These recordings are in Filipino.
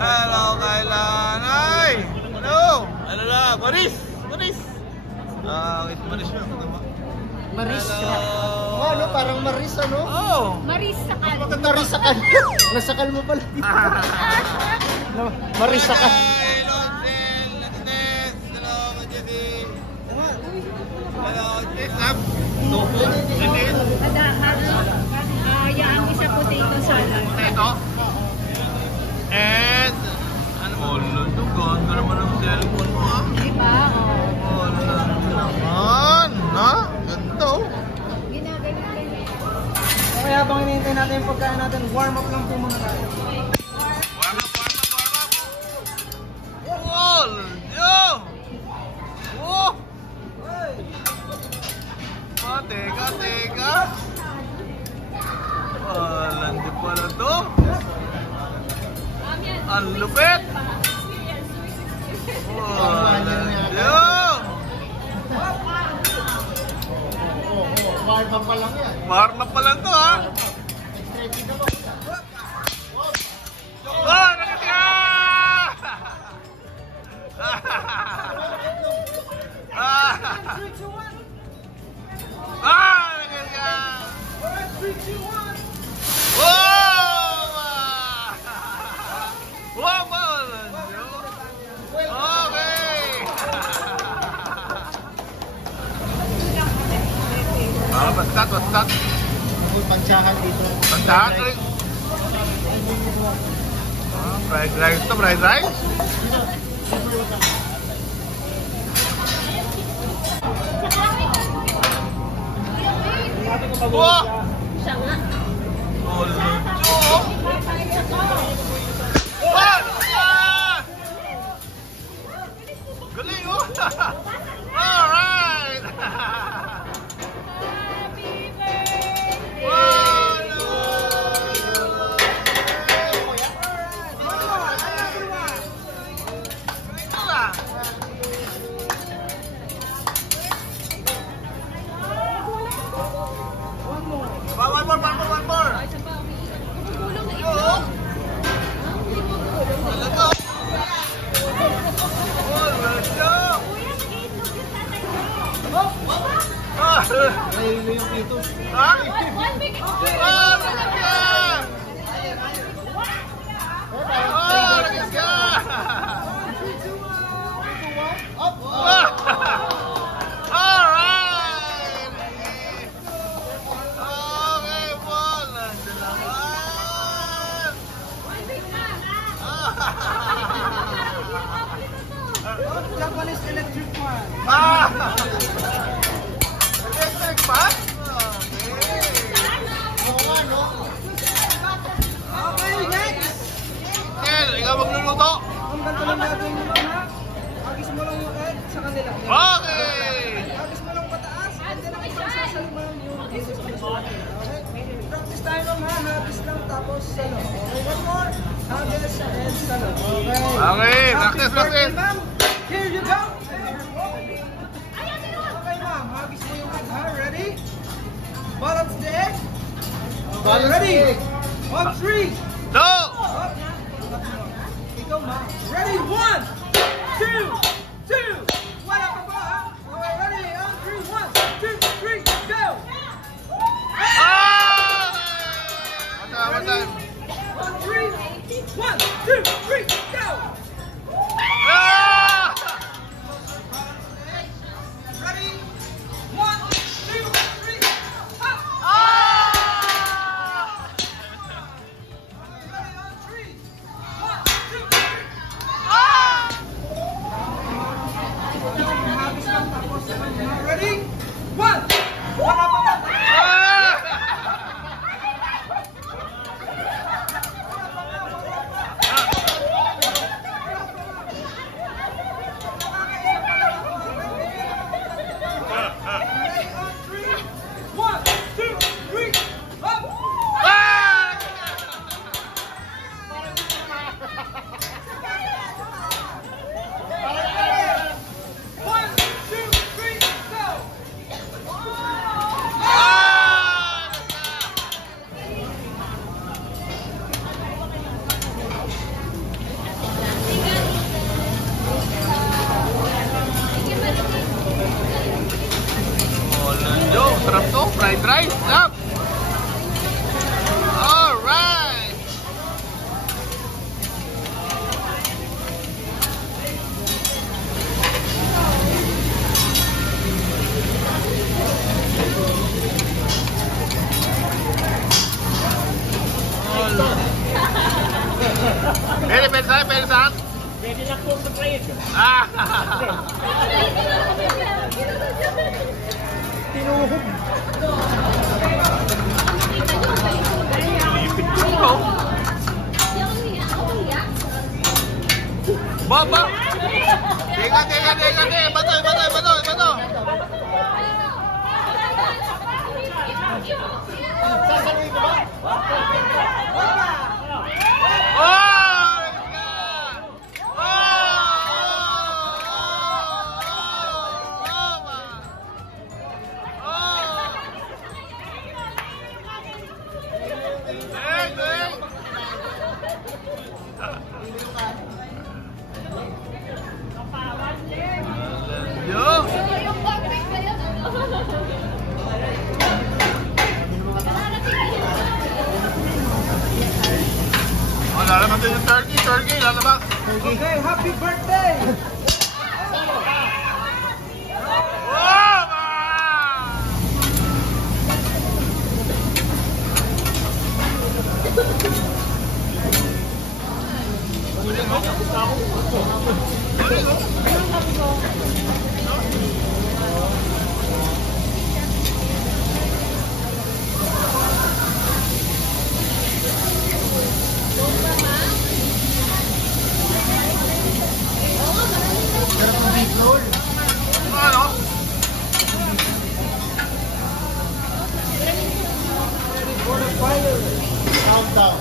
Hello, Kailan. Ay! Ano? Ano na? Maris! Maris! It's Maris na. Maris ka. Oh, ano? Parang Maris, ano? Oh! Maris Sakal. Maris Sakal. Nasakal mo pala. Maris Sakal. Hello, Ansel! Agnes! Hello, Jesse! Hello, Jesse! Yang isa potato salad. Potato? And... Ano mo? Luto ka. Ganda naman ang cellphone mo, ha? Diba? Oh, naman! Ha? Ganda, oh! Okay, habang hinihintay natin yung pagkain natin, warm up lang po muna tayo. Warm up! Wall! Yo! Oh! Teka! Landi pala to. Ang lupit! Yo! Warm up pa lang yan. Warm up pa lang to, ha? Oh! Nakit ka! Nakit ka! What's that? Pagtsakan dito. Pagtsakan? Fried rice to, fried rice? Wow! Siya nga. Oh, luto! Galing, oh! Alright! Happy birthday! One more! Isa pa, gumugulong na Yo! ito. Talaga! Oh, luto! Kuya, nag-iitlog yung tatay ko. Nahilo yung ito. Ha? One big Talaga! Lagis ka! Alright! Okay, Paul! Nandun naman! Japanese electric fan. Electric pa? Okay, next! Kel, ikaw magluluto? Ang ganito lang natin yung anak. Agis mo lang yung egg sa kanila. Okay! Agis mo lang pataas. And then ang pagsasalman yung Jesus Christ natin. Okay? Practice tayo ng hagis lang tapos salo. Okay, one more. Hagis and salo. Okay. Okay, practice. Ma'am. Here you go. Okay, ma'am. Hagis mo yung egg, ha? Ready? Balance the egg. Okay, ready? On three. No! Up. Ikaw, ma'am. Ready? 1, 2, 2. Wala pa ba, ha? Okay, ready? On three. 1, 2, 3, go! One time. On three. 1, 2, 3, go! Ready? 1, 2, 3, up! Ready? On three. 1, 2, 3. Ready? 1. Wala pa ba? Nice up. All right. Pwede saan? Pwede lang po sa plate. Ah! Tinuhog. Baba! Teka. Bato. Sasaluhin ko ba? Lalabas din yung turkey, lalabas. Okay, happy birthday! Ano? Countdown.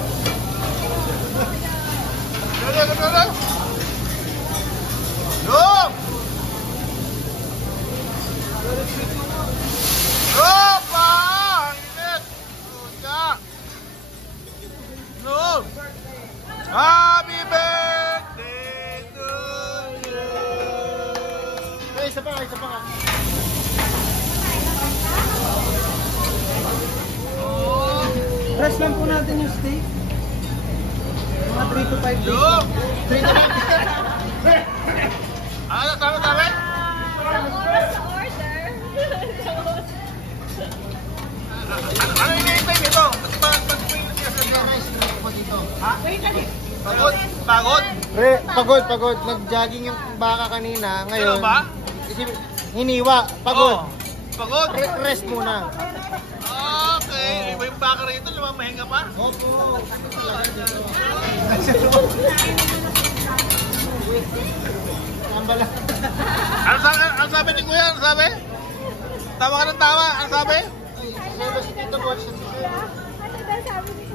Dali. Go! Opa! Init! Tuka! No! Happy birthday to you! Isa pa nga. Press lang po natin yung steak. Mga 3 to 5 days. Yo! Ano sabi? Ano hinihintay nito? Pagod? Pagod. Nag-jogging yung baka kanina. Ngayon, Ano ba? hiniwa. Pagod. Pagod? Rest muna. Okay. Iba yung baka rito, lumamahinga pa? Opo. Ambala. Ano sabi ni Kuya? Ano sabi? Tawa ka ng tawa. Ano sabi?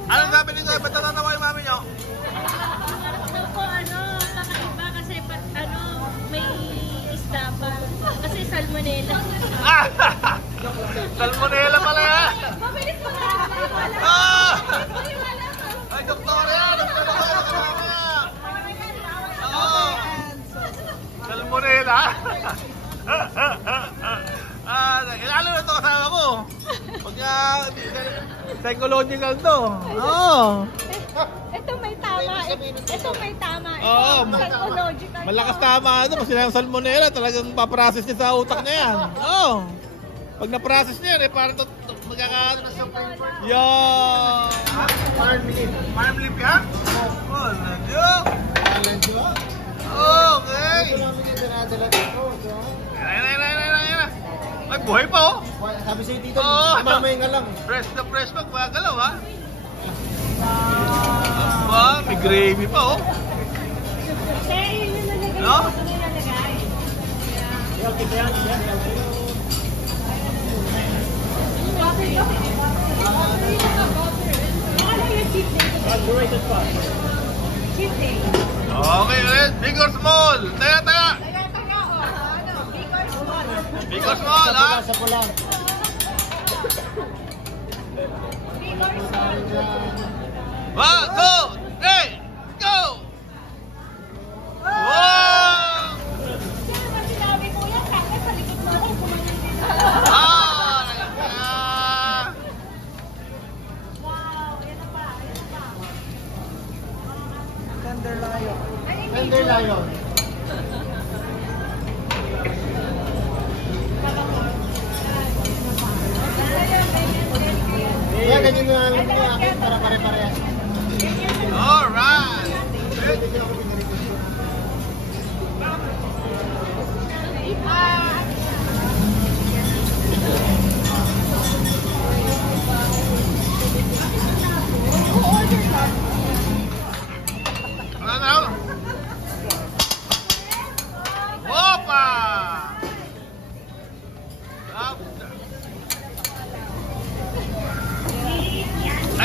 Ano sabi ni Kuya? Ba't natatawa yung mami nyo? Kakaiba kasi may isda pa. Kasi salmonella. Salmonella pala yan. Mabilis mo na. Ay, doktor yan. Salmonella. Ilalo na ito kasama ko. Pagka psychological to. Ito may tama. Oo. Psychological. Malakas tama ito. Pag sinayang salmonella, talagang paprocess niya sa utak niya yan. Oo. Pag na-process niya yan, parang magkakaano na siya. Farm leaf ka? Oh, nandiyo. Okay. Ayan. Ay, buhay pa oh. Sabi sa'yo dito, Oo. mamay nga lang. Fresh na fresh pa, gumagalaw ha. Aba, may gravy pa oh. No? Okay ulit, big or small? Taya. Big or small ha? Sa pula. One, two, three, go! Wow!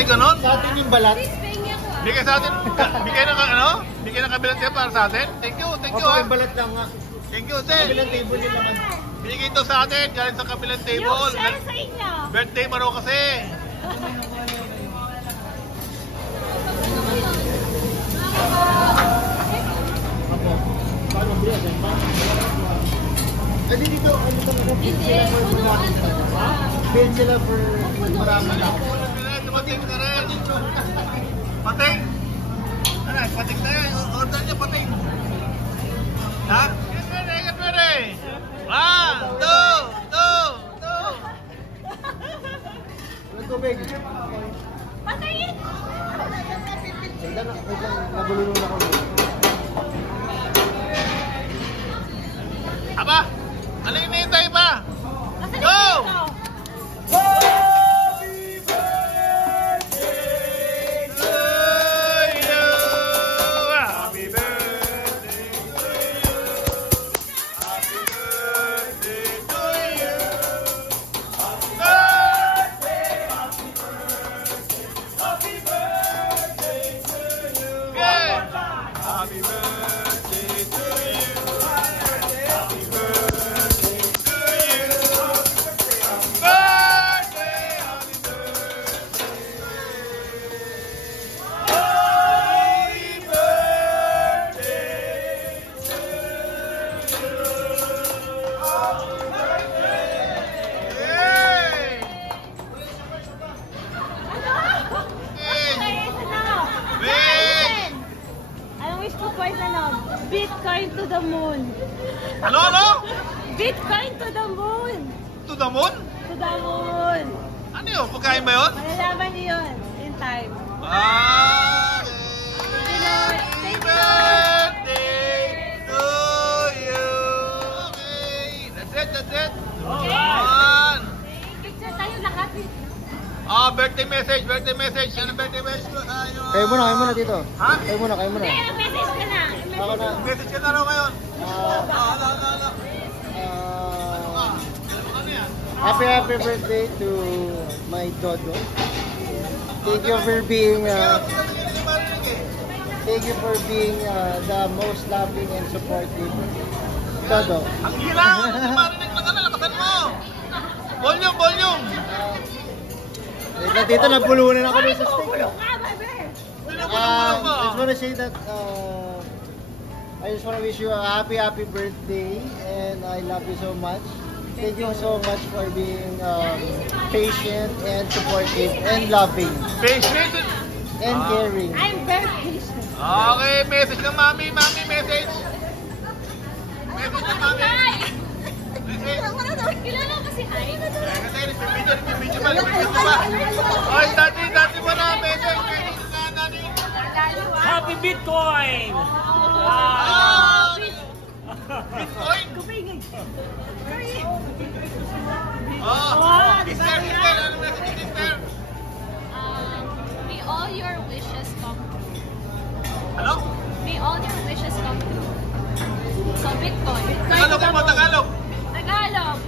Ay, ganon? Sa atin yung balat. Pengi ako ah. Bigay sa atin, bigay ng bigay ng kabilang table para sa atin. Thank you Opo, ah. yung balat lang nga. Thank you, te. Kabilang table yung laman. Binigay ito sa atin, galing sa kabilang Yung table. share sa inyo. Birthday mo raw kasi. Kasi dito, ano talaga, build sila for marami. Build sila for marami lang. Pating na rin. Pating. Ano, pating na yan. Order niya pating. Ha? Get ready, get ready. 1, 2. Walang tubig. Patayin! Wait lang, nabulunod ako. Aba, ano yung hinihintay pa? Nasaan Go! yung dito? Bitcoin to the moon. Ano? Bitcoin to the moon. To the moon? To the moon. Ano yun? Pagkain ba yun? Malalaman niyo yun in time. Happy birthday to you. Okay. That's it. One. Picture tayo lahat. Birthday message. Ano birthday message? Kayo muna dito. Ha? Kayo muna. Hindi, message ka na. Ako na. Message ka na raw ngayon. Ano yan? Happy birthday to my Dodo. Thank you for being the most loving and supportive Dodo. Ang hilang! Marinig mo na, labasan mo! Volume! Wait lang, dito nabulunan ako dun sa stick. Sino mo I mo? just want to say that I just want to wish you a happy birthday and I love you so much. Thank you so much for being patient and supportive and loving Patient! and caring. I'm very patient. Okay, message ng mami, message. Message ng mami. Message. Kilala mo si Ay? Video ba? Oy, dati mo na, message na, dati. Happy Bitcoin! Bitcoin? Sister, ano message, sister? May all your wishes come true. Ano? May all your wishes come true. So, Bitcoin. Tagalog.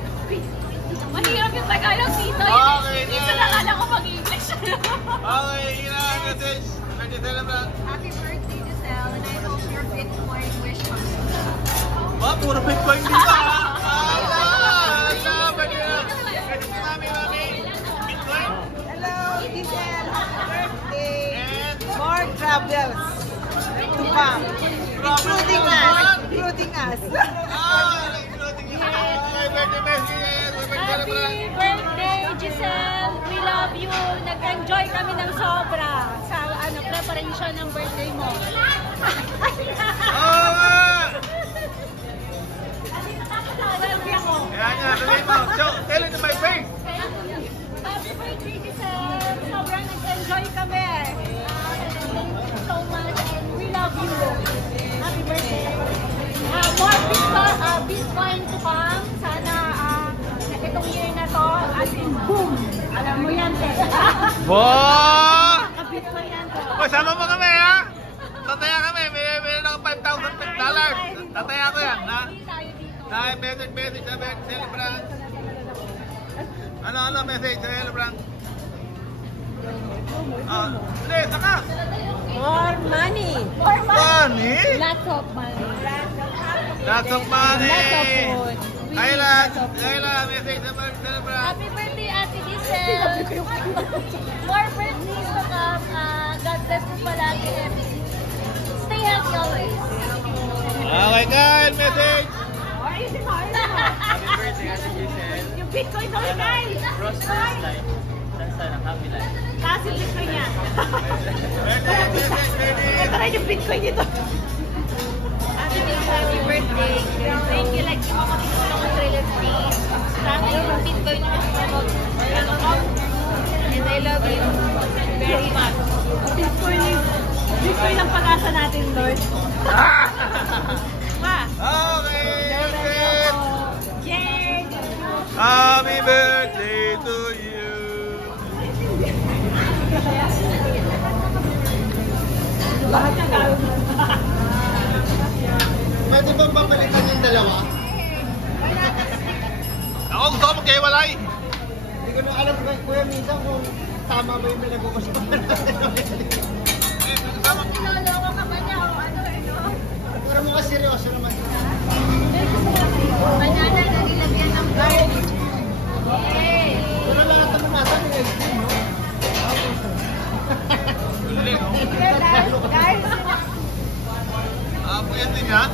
Mahirap yung Tagalog dito. Okay, Dito lang alam ko mag-English. Okay, message. Birthday celebrant. Happy birthday, Giselle, and I hope your Bitcoin wish comes true. Puro Bitcoin dito Birthday mami. Bitcoin. Hello, Giselle. Happy birthday. And More travels to come. Including us. Birthday message. Happy birthday, Giselle! We love you! Nag-enjoy kami ng sobra sa preparation ng birthday mo. Selfie ako. Ayan nga, tuloy mo. So, tell it to my face. Happy birthday, Giselle! Sobrang nag-enjoy kami. Thank you so much and we love you. Happy birthday! More Bitcoin to come. Sana itong year na to, as in boom! Alam mo yan, te. Bitcoin yan to. Sama mo kami, ha? Tataya kami. Meron ako $5,000. Tataya ko yan, ha? Dahil message, celebrant. Ano, message, celebrant. Hindi, saka. More money. Money? Lots of money. Lots of money. Lots of food. Kayla, message naman sa Happy birthday, Ate Giselle. More birthdays to come. God bless you palagi and stay healthy always. Okay, Kyle, message. Happy birthday, Ate Giselle. Yung Bitcoin daw ni Kyle. Prosperous life. Sana happy life. Kasi Bitcoin niya. Message. Ito rin yung Bitcoin nito. Ate Giselle, happy birthday. Thank you. Like, yung mga tutulong ng trailer free. Sana yung Bitcoin niya. And I love you very much. Bitcoin ang pag-asa natin, Lord. Pa. Okay, message. Yay! Happy birthday to you. Lahat ng gawin mo. Pwede bang babalikan yung dalawa? Ako gusto ko magkahiwalay. Hindi ko na alam, Kuya, minsan kung tama ba yung pinag-uusapan natin. Niloloko ka ba niya o ano no? Pero mukhang seryoso naman. Banana na nilagyan ng garlic. Yay! Pero lahat naman nasa may ice cream, no? Galing, no? Guys, Pwede din yan.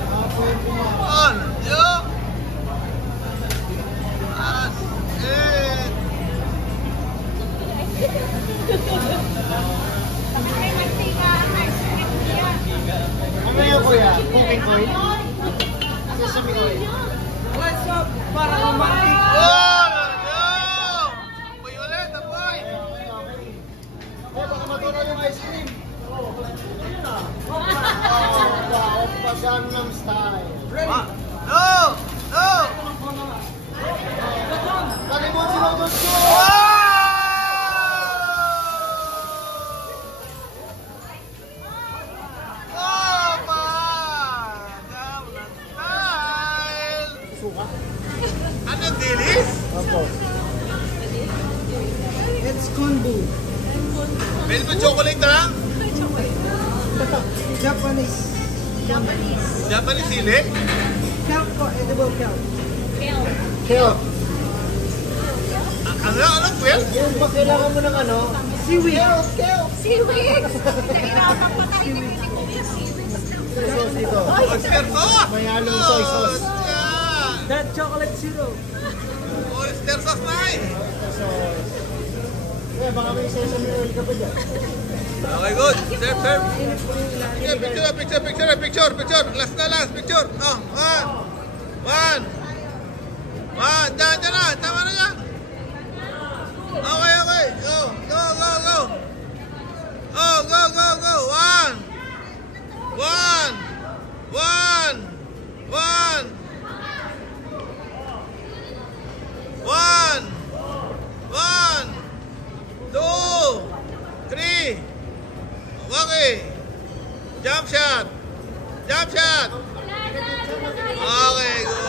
On, yo. It. Ano yun, Kuya? Cooking oil? Sesame oil? What's up? Para romantic. On, yo. Uy, ulit, boy. Okay. Baka matunaw yung ice cream. Wow, Gangnam Style. No, no. Kalimutin mo doon ko! Suka? Ano, dilis? Opo. It's kombu. Pwede mo chocolate na lang? Japanese. Japanese sili? Kelp po, edible kelp. Kale. Ano, Will? Yung ba kailangan mo ng ano? Seaweed. Kale. seaweed! Nahirapan pa tayo yung seaweed. Sauce dito. Oyster sauce! May halong soy sauce. Yeah. That chocolate syrup. Oyster sauce na eh. Eh, baka may sesame oil ka pa dyan. Okay, good. Serve, serve. Yeah, picture. Last, picture. Oh, one. Diyan na. Tama na yan. Okay. Go. Go. One. 2, 3. Okay. Jump shot. Okay, good.